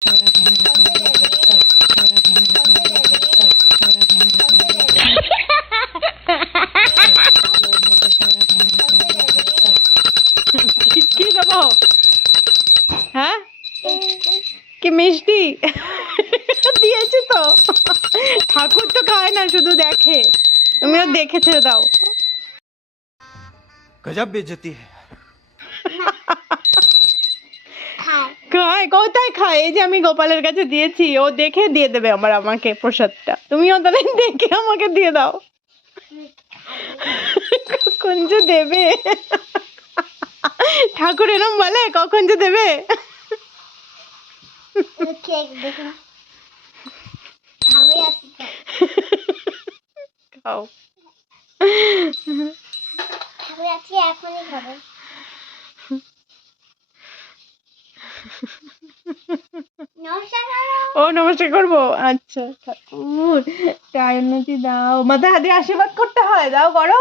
কি দেবো? হ্যাঁ, কি মিষ্টি দিয়েছি তো। ঠাকুর তো খায় না, শুধু দেখে। তুমিও দেখে ছেড়ে দাও। गजब बेइज्जती है। খায়, কোথায় খায়? এই যে আমি গোপালের কাছে দিয়েছি, ও দেখে দিয়ে দেবে আমাকে প্রসাদটা। তুমিও তাহলে দেখে আমাকে দিয়ে দাও। কখন যে দেবে? ঠাকুর এরম বলে কখন যে দেবে? খাও। ও নমস্কার করবো? আচ্ছা ঠাকুর, তাই উন্নতি দাও। মাথায় হাত দিয়ে আশীর্বাদ করতে হয়, দাও করো।